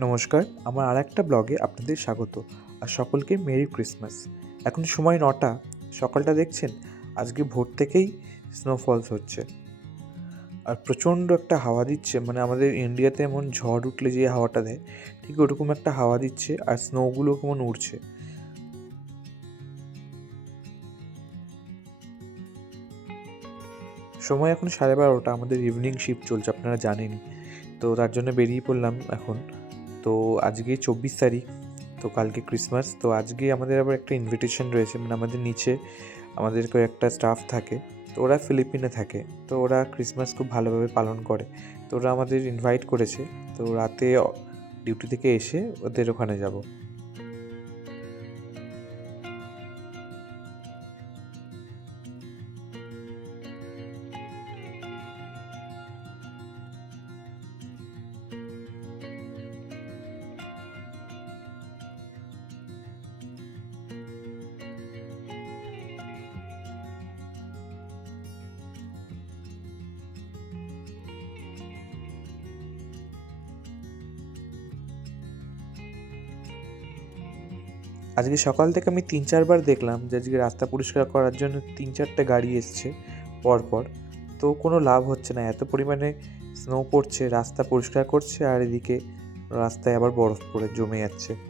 নমস্কার, আমার আর একটা ব্লগে আপনাদের স্বাগত আর সকলকে মেরি ক্রিসমাস। এখন সময় নটা, সকালটা দেখছেন? আজকে ভোর থেকেই স্নোফলস হচ্ছে। আর প্রচণ্ড একটা হাওয়া দিচ্ছে মানে আমাদের ইন্ডিয়াতে এমন ঝড় উঠলে যে হাওয়াটা দেয়, ঠিক ওরকম একটা হাওয়া দিচ্ছে আর স্নোগুলো কেমন উড়ছে। সময় এখন সাড়ে বারোটা, আমাদের ইভিনিং শিফট চলছে, আপনারা জানেনই। তো তার জন্য বেরিয়ে পড়লাম এখন। তো আজকে চব্বিশ তারিখ, তো কালকে ক্রিসমাস তো আজকে আমাদের আবার একটা ইনভিটেশন রয়েছে মানে আমাদের নিচে আমাদের একটা স্টাফ থাকে, তো ওরা ফিলিপিনে থাকে, তো ওরা ক্রিসমাস খুব ভালোভাবে পালন করে, তো ওরা আমাদের ইনভাইট করেছে, তো রাতে ডিউটি থেকে এসে ওদের ওখানে যাব। আজকে সকাল থেকে আমি তিন চারবার দেখলাম যে আজকে রাস্তা পরিষ্কার করার জন্য তিন চারটে গাড়ি এসছে পরপর। তো কোনো লাভ হচ্ছে না। এত পরিমাণে স্নো পড়ছে, রাস্তা পরিষ্কার করছে আর এদিকে রাস্তায় আবার বরফ পড়ে, জমে যাচ্ছে।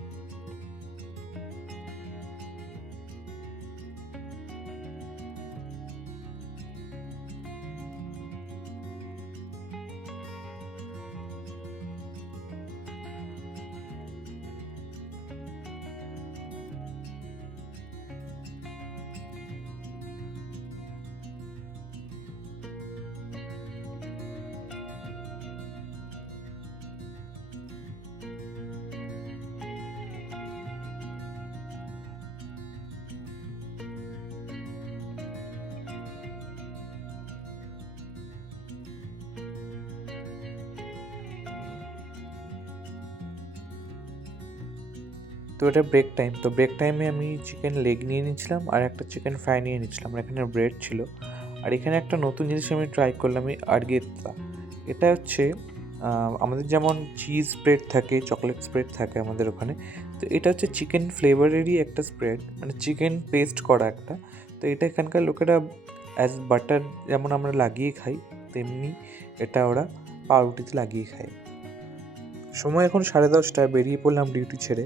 তো এটা ব্রেক টাইম তো ব্রেক টাইমে আমি চিকেন লেগ নিয়ে নিয়েছিলাম আর একটা চিকেন ফ্রাই নিয়ে নিয়েছিলাম। এখানে ব্রেড ছিল। আর এখানে একটা নতুন জিনিস আমি ট্রাই করলাম, এই আর্গেতা এটা হচ্ছে আমাদের যেমন চিজ স্প্রেড থাকে চকলেট স্প্রেড থাকে আমাদের ওখানে, তো এটা হচ্ছে চিকেন ফ্লেভারেরই একটা স্প্রেড মানে চিকেন পেস্ট করা একটা। তো এটা এখানকার লোকেরা অ্যাজ বাটার যেমন আমরা লাগিয়ে খাই, তেমনি এটা ওরা পাউরুটিতে লাগিয়ে খায়। সময় এখন সাড়ে দশটায়, বেরিয়ে পড়লাম ডিউটি ছেড়ে।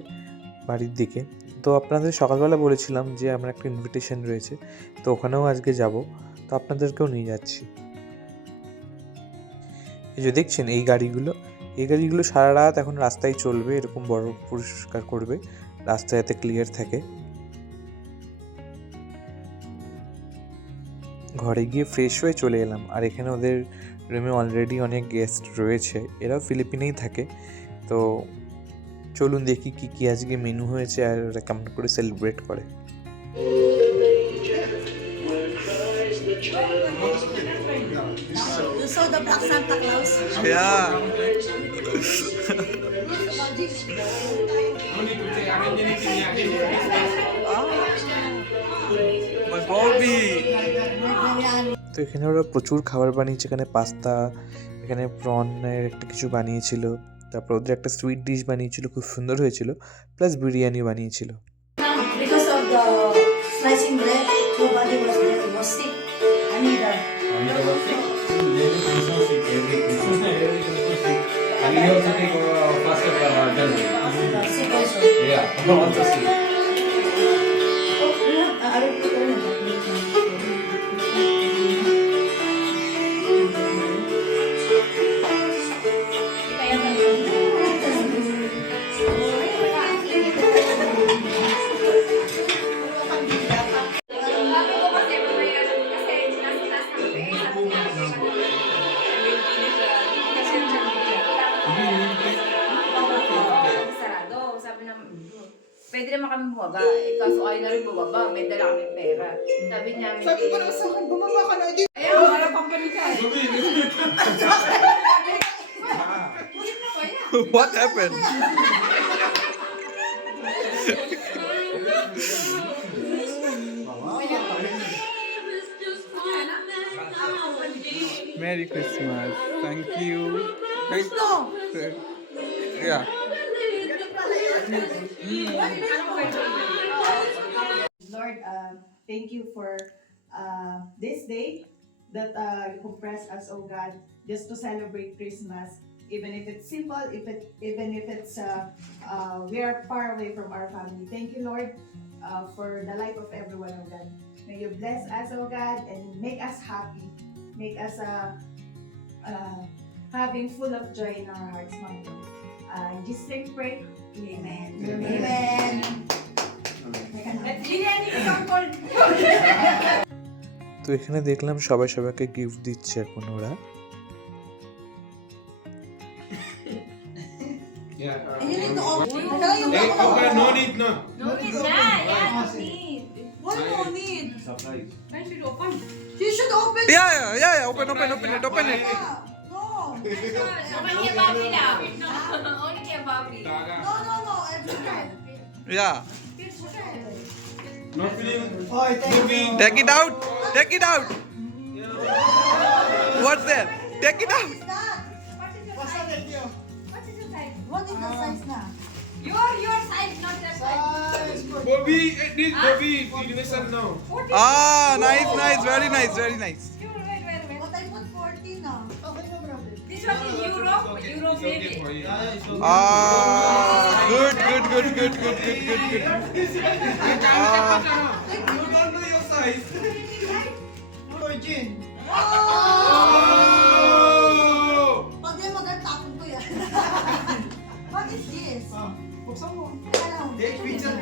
বাড়ির দিকে। তো আপনাদের সকালবেলা বলেছিলাম যে, আমার একটা ইনভিটেশন রয়েছে, তো ওখানেও আজকে যাব। তো আপনাদেরকেও নিয়ে যাচ্ছি। এই যে দেখছেন এই গাড়িগুলো এই গাড়িগুলো সারা রাত এখন রাস্তায় চলবে, এরকম বড় পরিষ্কার করবে রাস্তা যাতে ক্লিয়ার থাকে। ঘরে গিয়ে ফ্রেশ হয়ে চলে এলাম। আর এখানে ওদের রুমে অলরেডি অনেক গেস্ট রয়েছে, এরাও ফিলিপিনেই থাকে। তো চলুন দেখি কি কি আজকে মেনু হয়েছে আর কেমন করে সেলিব্রেট করে? তো এখানে ওরা প্রচুর খাবার বানিয়েছে, এখানে পাস্তা, এখানে প্রনের একটা কিছু বানিয়েছিল তারপর ওদের একটা সুইট ডিশ বানিয়েছিল খুব সুন্দর হয়েছিল প্লাস বিরিয়ানি বানিয়েছিল। Because of the slicing bread, pwede naman kami bumaba. Eh, kaso ayaw na rin bumaba, may dala kami pera. Sabi niya, Sabi ko naman sa akin, bumaba ka na. Hindi. Ayaw, wala company ka eh. What happened? Merry Christmas. Thank you. Thank. Yeah. Lord, uh, thank you for uh, this day that uh, you compress us, oh God, just to celebrate Christmas. Even if it's simple, if it, even if it's uh, uh, we are far away from our family. Thank you, Lord, uh, for the life of everyone, oh God. May you bless us, oh God, and make us happy. Make us uh, uh, having full of joy in our hearts, Mom. uh, in Jesus' pray. Amen. Amen. Amen. তো এখানে দেখলাম সবাই সবাইকে gift দিচ্ছে এখন ওরা Yeah, yeah, yeah, open, open, open it, open it. Yeah. No. Open kay Bobby lang. Only kay Bobby. No, no, no. Every time. Yeah. No feeling. Take it out. Take it out. What's there? Take it out. What's that? What is your size? What is your size? What is the size na? Your, your size, not their size. Bobby, eh, this Bobby, Indonesian now. Ah, nice, nice, very nice, very nice. Ah, good, good, good, good, good, good, good, good. Ah. You don't know your size. Virgin. Oh! Pag di maganda. What is this? Ah, buksan mo. Picture.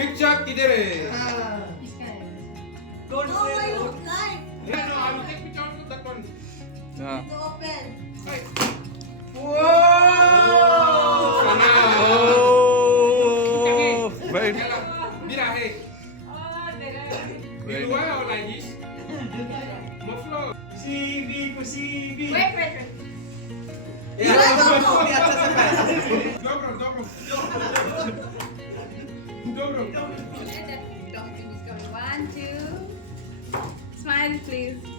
Picture, tidere. Ah. No. I look like. No, no, I will take picture that one. Yeah. To open. Hey. Our Wait, wait, wait. Yeah, One, two. Smile, please.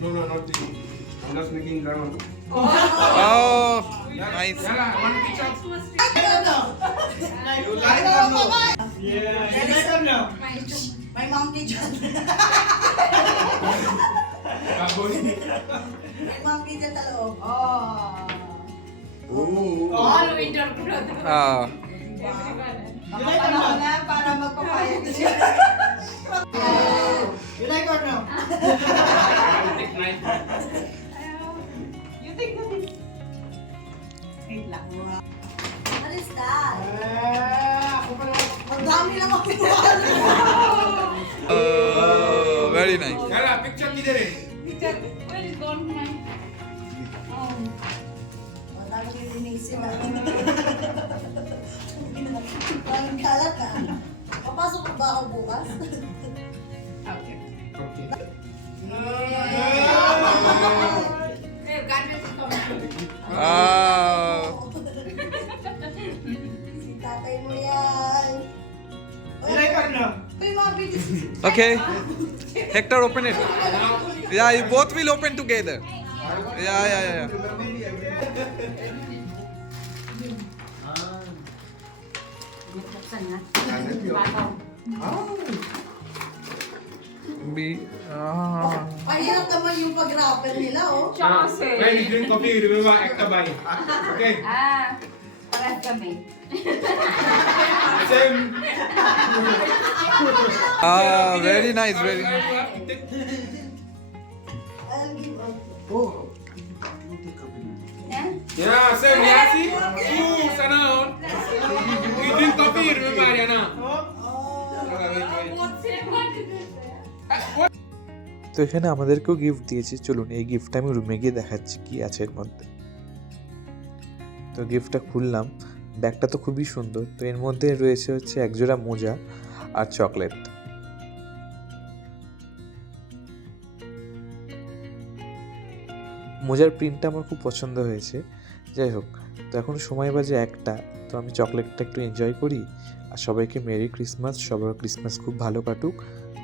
No, no, not the. I'm just making drama. Oh, nice. Yala, one picture. I don't know. You like or no? My, my monkey. Baboy. may monkey dyan sa loob. Oh. All winter clothes. Ah, Nakapanahon na para magpapayag siya. You like or no? night. you think is... Wait lang. What is that? Ang dami lang Oh, very nice. Kala, picture ni Dere. Picture. Where is gone man? Oh. Wala ko yung inisip. Parang kalat ah. Papasok ba ako bukas? okay. Hector, open it. Yeah, you both will open together. Yeah, yeah, yeah. yeah. Be, ah. Mahirap naman yung pag-rapper nila, oh. Siya kasi. When you drink coffee, remember Ektabay. Okay. Ah, parehas kami. Same. Ah, very nice, very nice. I'll give up. Eh? Yeah, same. Yeah, see? Ooh, sana. oh. You drink coffee, remember Ariana? Okay, wait, wait. What's it? What is it? তো এখানে আমাদেরকেও gift দিয়েছে চলুন এই গিফটটা আমি রুমে গিয়ে দেখাচ্ছি কি আছে এর মধ্যে তো গিফটটা খুললাম। ব্যাগটা তো খুবই সুন্দর। তো এর মধ্যে রয়েছে হচ্ছে একজোড়া মোজা আর চকলেট। মোজার প্রিন্টটা আমার খুব পছন্দ হয়েছে। যাই হোক, তো এখন সময় বাজে একটা, তো আমি চকলেটটা একটু এনজয় করি। আর সবাইকে মেরি ক্রিসমাস সবার ক্রিসমাস খুব ভালো কাটুক।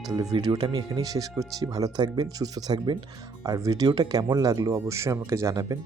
তাহলে ভিডিওটা আমি এখানেই শেষ করছি। ভালো থাকবেন, সুস্থ থাকবেন। আর ভিডিওটা কেমন লাগল অবশ্যই আমাকে জানাবেন।